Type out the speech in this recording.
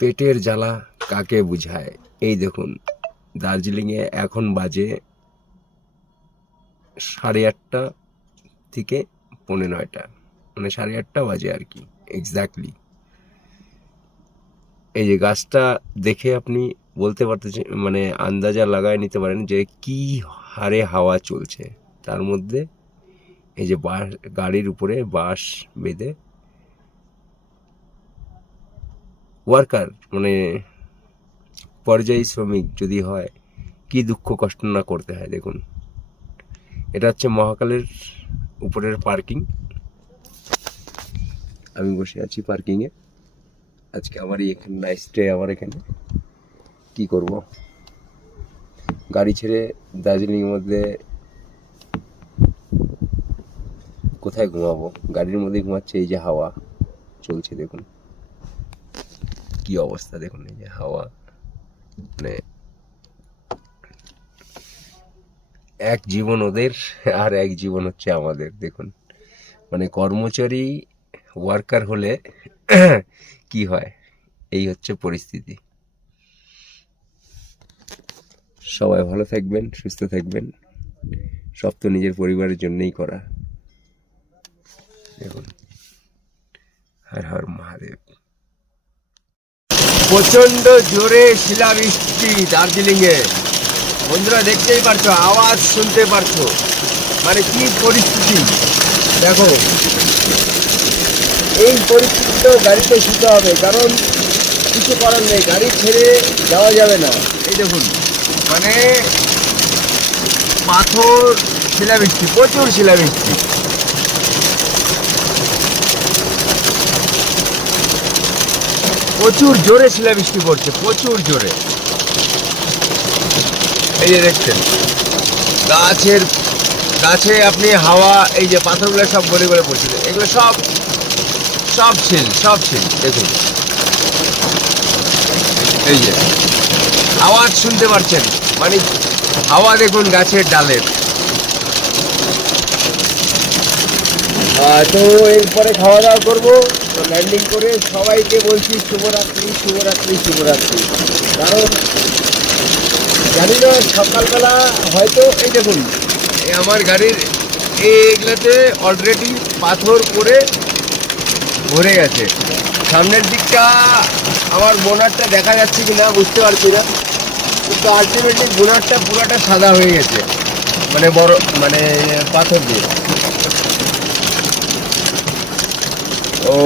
পেটের জ্বালা কাকে বুঝায়। এই দেখুন, দার্জিলিংয়ে এখন বাজে 8:30 থেকে 9:45, মানে 8:30 বাজে আর কি, এক্স্যাক্টলি। এই যে গাছটা দেখে আপনি বলতে পারতেছেন, মানে আন্দাজা লাগায় নিতে পারেন যে কি হারে হাওয়া চলছে। তার মধ্যে এই যে বাস, গাড়ির উপরে বাঁশ বেঁধে ওয়ার্কার, মানে পর্যায়ী শ্রমিক যদি হয়, কি দুঃখ কষ্ট না করতে হয়। দেখুন, এটা হচ্ছে মহাকালের উপরের পার্কিং। আমি বসে আছি পার্কিংয়ে। আজকে আমারই এখানে নাইট স্টে। আমার এখানে কি করব, গাড়ি ছেড়ে দার্জিলিংয়ের মধ্যে কোথায় ঘুমাবো? গাড়ির মধ্যে ঘুমাচ্ছে। এই যে হাওয়া চলছে, দেখুন কি অবস্থা। দেখুন এই যে হাওয়া, মানে এক জীবন ওদের আর এক জীবন হচ্ছে আমাদের। দেখুন, মানে কর্মচারী ওয়ার্কার হলে কি হয়, এই হচ্ছে পরিস্থিতি। সবাই ভালো থাকবেন, সুস্থ থাকবেন। সব তো নিজের পরিবারের জন্যই করা। দেখুন, হর হর মহাদেব। প্রচন্ড জোরে শিলাবৃষ্টি দার্জিলিংয়ে। বন্ধুরা দেখতেই পারছো, আওয়াজ শুনতে পারছো, মানে কি পরিস্থিতি। দেখো, এই পরিস্থিতিতেও গাড়িতে শুতে হবে, কারণ কিছু করার নেই, গাড়ি ছেড়ে যাওয়া যাবে না। এই দেখুন, মানে পাথর, শিলাবৃষ্টি, প্রচুর শিলাবৃষ্টি। প্রচুর জোরে শিলাবৃষ্টি পড়ছে, প্রচুর জোরে। এই যে দেখছেন, গাছে আপনি হাওয়া, এই যে পাথরগুলো সব গলে গলে পড়ছে, এগুলো সব সব ছিল। দেখুন, এই যে আওয়াজ শুনতে পারছেন, মানে হাওয়া দেখুন গাছের ডালের। তো এরপরে খাওয়া দাওয়া করবো। তো ল্যান্ডিং করে সবাইকে বলছি শুভরাত্রি, শুভরাত্রি, শুভরাত্রি। কারণ জানি না সকালবেলা হয়তো, এই দেখুন আমার গাড়ির এইগুলাতে অলরেডি পাথর করে ভরে গেছে। সামনের দিকটা আমার বোনারটা দেখা যাচ্ছে কিনা বুঝতে পারছি না, কিন্তু আলটিমেটলি বোনারটা পুরাটা সাদা হয়ে গেছে, মানে বড়, মানে পাথর দিয়ে। ও